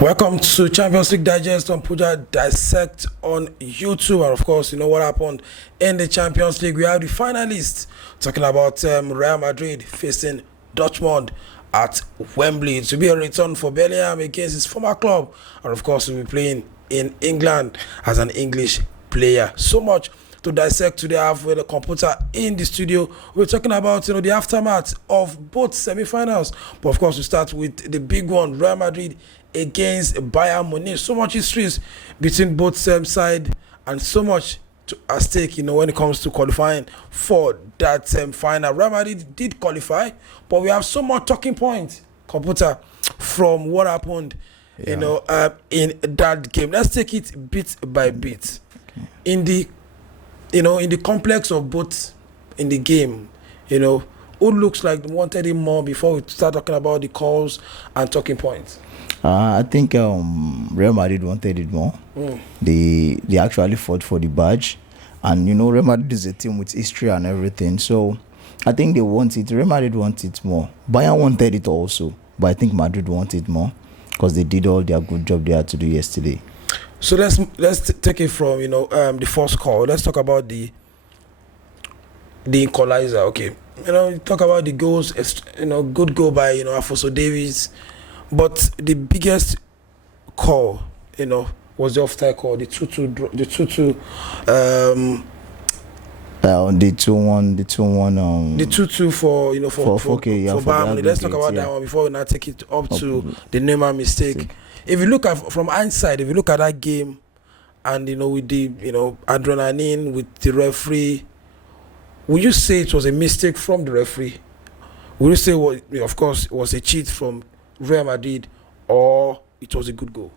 Welcome to Champions League Digest on Puja Dissect on YouTube. And of course, you know what happened in the Champions League. We have the finalists talking about Real Madrid facing Dortmund at Wembley. To be a return for Bellingham against his former club. And of course, he'll be playing in England as an English player. So much to dissect today. I have with a computer in the studio. We're talking about the aftermath of both semi-finals. But of course, we start with the big one, Real Madrid against Bayern Munich. So much histories between both sides and so much at stake, when it comes to qualifying for that final. Real Madrid did qualify, but we have so much talking points, computer, from what happened, in that game. Let's take it bit by bit. Okay. In the complex of both in the game, who looks like wanted him more before we start talking about the calls and talking points? I think Real Madrid wanted it more. They actually fought for the badge, and Real Madrid is a team with history and everything. So I think they want it. Real Madrid want it more. Bayern wanted it also, but I think Madrid wanted it more because they did all their good job they had to do yesterday. So let's take it from the first call. Let's talk about the equalizer. Okay, talk about the goals. Good goal by Alphonso Davies. But the biggest call, was the offside call, the 2-2, the 2-2, the 2-1, the 2-1, the 2-2 for Bayern. Let's talk about that one before we now take it up to the Neymar mistake. If you look at from hindsight, if you look at that game, and with the adrenaline with the referee, would you say it was a mistake from the referee? Would you say, of course, it was a cheat from Real Madrid, or it was a good goal?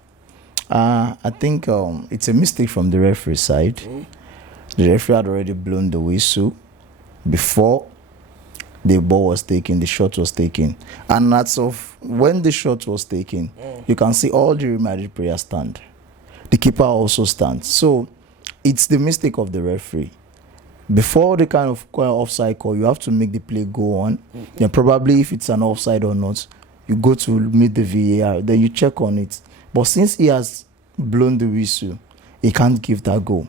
I think it's a mistake from the referee side. The referee had already blown the whistle before the ball was taken, the shot was taken. And as of when the shot was taken, you can see all the Real Madrid players stand. The keeper also stands. So it's the mistake of the referee. Before the kind of offside call, you have to make the play go on. Then probably if it's an offside or not, you go to meet the VAR, then you check on it. But since he has blown the whistle, he can't give that goal.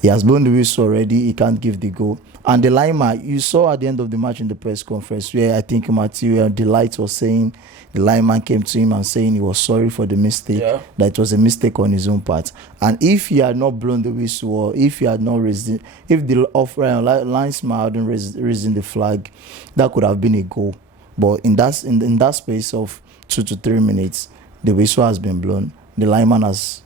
He has blown the whistle already, he can't give the goal. And the lineman, you saw at the end of the match in the press conference where I think Matthew Delight was saying, the lineman came to him and saying he was sorry for the mistake, that it was a mistake on his own part. And if he had not blown the whistle, or if he had not raised it, if the linesman hadn't raised the flag, that could have been a goal. But in that space of 2 to 3 minutes, the whistle has been blown. The lineman has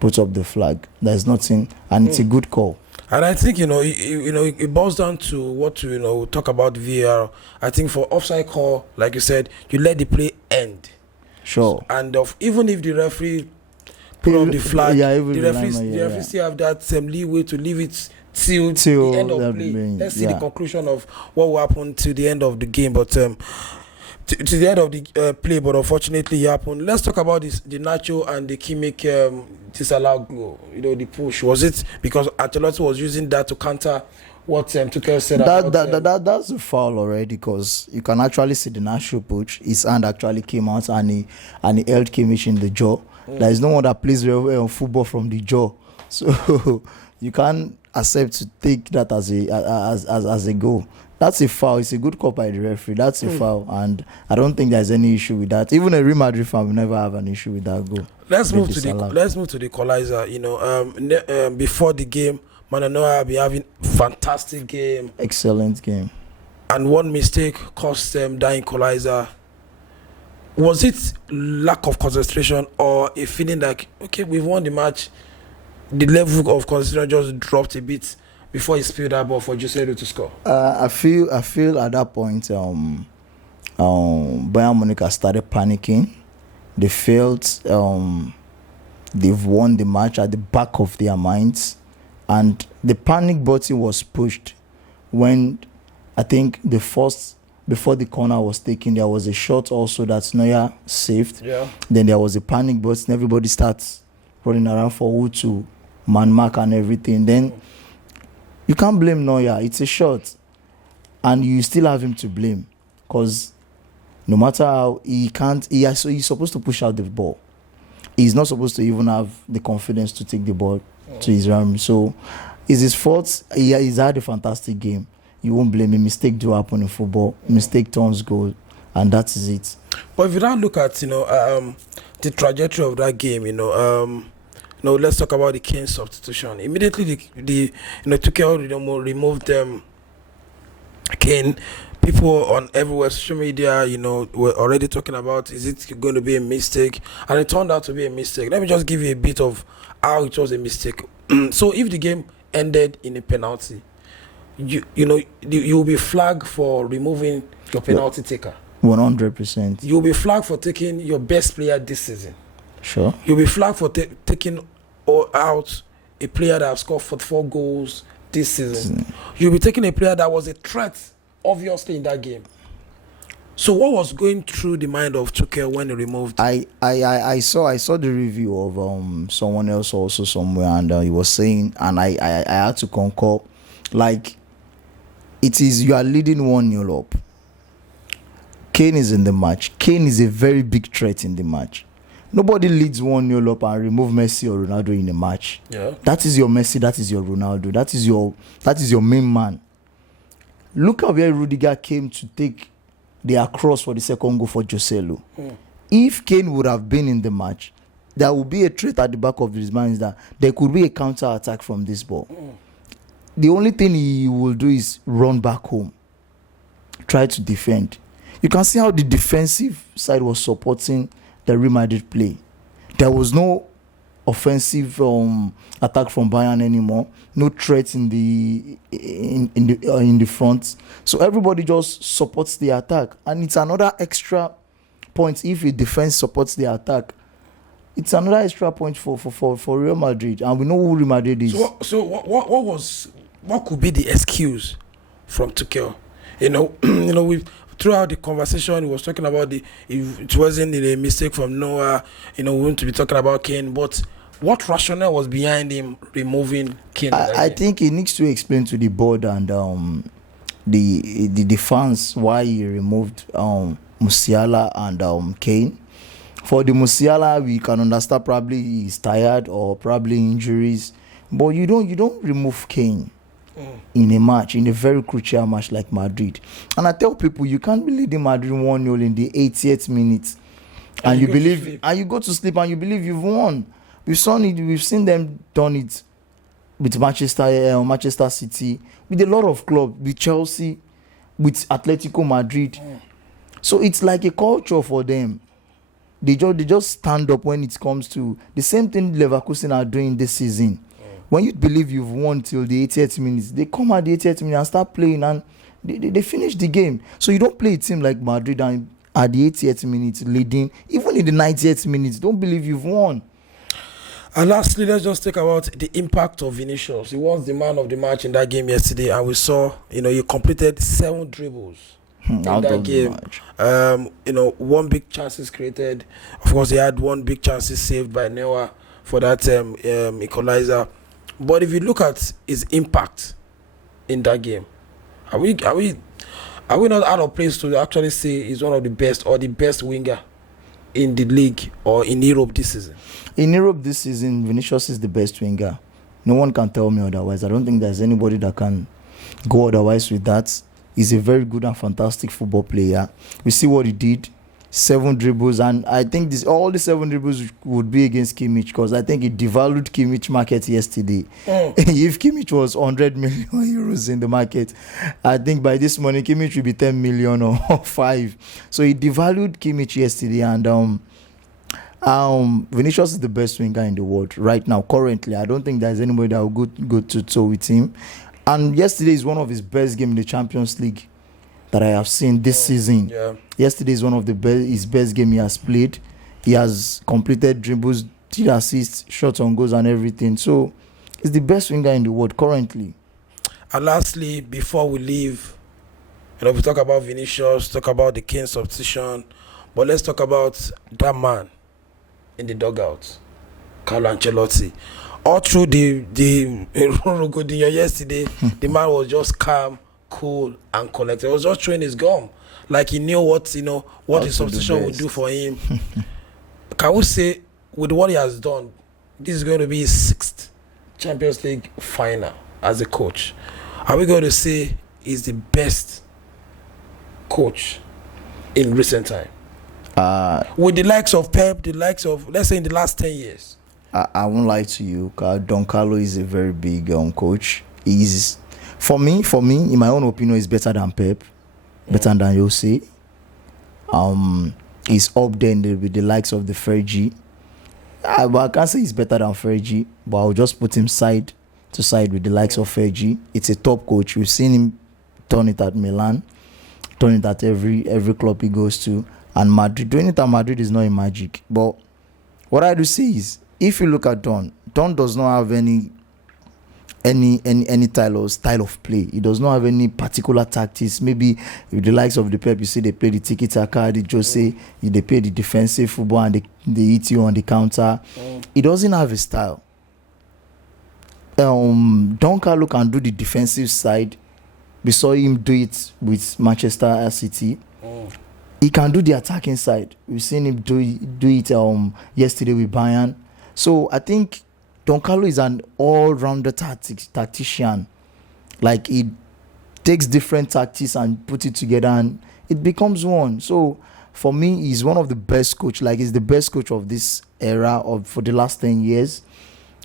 put up the flag. There's nothing, and it's a good call. And I think it boils down to what to talk about VAR. I think for offside call, like you said, you let the play end. Sure. And even if the referee put up the flag, the referee still have that leeway to leave it till the end of play. Let's see the conclusion of what will happen to the end of the game, but to the end of the play. But unfortunately, it happened. Let's talk about the Nacho and the Kimmich disallowed goal. The push, was it because Ancelotti was using that to counter what Tuchel said? That's a foul already, because you can actually see the Nacho push. His hand actually came out and he held Kimmich in the jaw. There is no one that plays very well football from the jaw, so you can't accept to take that as a goal. That's a foul. It's a good call by the referee. That's a foul, and I don't think there's any issue with that. Even a Real Madrid fan will never have an issue with that goal. Let's move to the equalizer. Before the game, Manuel Neuer been having fantastic game, excellent game, and one mistake cost them that equalizer. Was it lack of concentration or a feeling like, okay, we've won the match? The level of concentration just dropped a bit before he spilled that ball for Jose to score? I feel at that point, Bayern Munich has started panicking. They felt they've won the match at the back of their minds, and the panic button was pushed when I think before the corner was taken, there was a shot also that Neuer saved. Then there was a panic button. Everybody starts running around for who to man mark and everything. Then you can't blame Neuer. It's a shot, and you still have him to blame, because no matter how he's supposed to push out the ball. he's not supposed to even have the confidence to take the ball to his arm. So it's his fault. He's had a fantastic game. You won't blame him. Mistake do happen in football. Mistake turns goal, and that is it. But if you now look at the trajectory of that game, let's talk about the Kane substitution. Immediately the Tuchel removed Kane. People on everywhere, social media, were already talking about, is it going to be a mistake? And it turned out to be a mistake. Let me just give you a bit of how it was a mistake. So if the game ended in a penalty, you will be flagged for removing your penalty taker. 100%. You'll be flagged for taking your best player this season. Sure. You'll be flagged for taking out a player that has scored 44 goals this season. You'll be taking a player that was a threat, obviously, in that game. So what was going through the mind of Tuchel when he removed? I saw the review of someone else also somewhere, and he was saying, and I had to concur, like, it is, you are leading 1-0 up. Kane is in the match. Kane is a very big threat in the match. Nobody leads 1-0 up and remove Messi or Ronaldo in a match. Yeah. That is your Messi, that is your Ronaldo, that is your main man. Look at where Rudiger came to take the across for the second goal for Joselu. If Kane would have been in the match, there would be a threat at the back of his mind that there could be a counter attack from this ball. The only thing he will do is run back home, try to defend. You can see how the defensive side was supporting the Real Madrid play. There was no offensive attack from Bayern anymore. No threat in the front. So everybody just supports the attack, and it's another extra point if a defense supports the attack. It's another extra point for Real Madrid, and we know who Real Madrid is. So what could be the excuse from Tuchel? We throughout the conversation, he was talking about it wasn't a mistake from Noah. We want to be talking about Kane, but what rationale was behind him removing Kane? I think he needs to explain to the board and the fans why he removed Musiala and Kane. For the Musiala, we can understand probably he's tired or probably injuries, but you don't remove Kane in a match, in a very crucial match like Madrid. And I tell people, you can't be leading Madrid 1-0 in the 80th minute, and you believe, and you go to sleep and you believe you've won. We've seen them done it with Manchester City, with a lot of clubs, with Chelsea, with Atletico Madrid. So it's like a culture for them. They just stand up when it comes to the same thing Leverkusen are doing this season. When you believe you've won till the 80th minutes, they come at the 80th minute and start playing, and they finish the game. So you don't play a team like Madrid and at the 80th minute leading, even in the 90th minute, don't believe you've won. And lastly, let's just talk about the impact of Vinicius. He was the man of the match in that game yesterday, and we saw, he completed 7 dribbles in that game. One big chances created. Of course, he had one big chances saved by Noah for that equalizer. But if you look at his impact in that game, are we not out of place to actually say he's one of the best or the best winger in the league or in Europe this season? In Europe this season, Vinicius is the best winger. No one can tell me otherwise. I don't think there's anybody that can go otherwise with that. He's a very good and fantastic football player. We see what he did. 7 dribbles, and I think all the 7 dribbles would be against Kimmich, because I think it devalued Kimmich market yesterday. If Kimmich was 100 million euros in the market, I think by this morning Kimmich will be 10 million or 5. So it devalued Kimmich yesterday, and Vinicius is the best winger in the world right now. Currently, I don't think there's anybody that will go to toe with him. And yesterday is one of his best games in the Champions League that I have seen this season. Yeah. Yesterday is one of his best game he has played. He has completed dribbles, did assists, shots on goals and everything. So he's the best winger in the world currently. And lastly, before we leave, we talk about Vinicius, talk about the Kane substitution, but let's talk about that man in the dugout, Carlo Ancelotti. All through the Rodinho yesterday, the man was just calm, cool and collected. He was just chewing his gum, like he knew what his substitution would do for him. Can we say with what he has done, this is going to be his 6th Champions League final as a coach. Are we going to say he's the best coach in recent time? With the likes of Pep, the likes of, let's say, in the last 10 years. I won't lie to you. Don Carlo is a very big coach. He's for me, in my own opinion, he's better than Pep, better than Jose. He's up there with the likes of the Fergie. But I can't say he's better than Fergie, but I'll just put him side to side with the likes of Fergie. It's a top coach. We've seen him turn it at Milan, turn it at every club he goes to, and Madrid. Doing it at Madrid is not a magic. But what I do see is, if you look at Don does not have any style of play. He does not have any particular tactics. Maybe with the likes of the Pep, you see they play the tiki-taka, they just say they play the defensive football and they hit you on the counter. He doesn't have a style. Don Carlo can do the defensive side. We saw him do it with Manchester City. He can do the attacking side. We've seen him do it yesterday with Bayern. So I think Don Carlo is an all-rounder tactician. Like, he takes different tactics and puts it together and it becomes one. So for me, he's one of the best coach. Like, he's the best coach of this era for the last 10 years.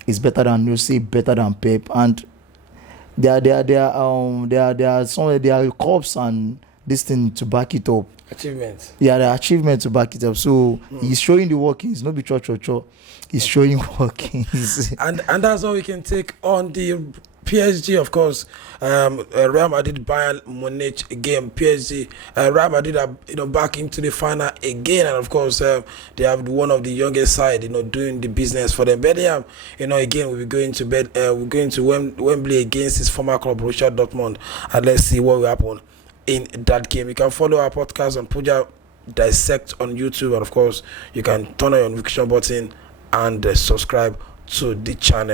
He's better than Jose, better than Pep, and there are cups and this thing to back it up. Achievements. Yeah, the achievement to back it up. So he's showing the workings, not be cho. He's showing workings. and that's all we can take on the PSG, of course. Real Madrid Bayern Munich game. PSG, Real Madrid are back into the final again, and of course they have one of the youngest side doing the business for them. Bellingham, again we'll be going to we're going to Wembley against his former club Borussia Dortmund, and let's see what will happen in that game. You can follow our podcast on Puja Dissect on YouTube, and of course you can turn on your notification button and subscribe to the channel.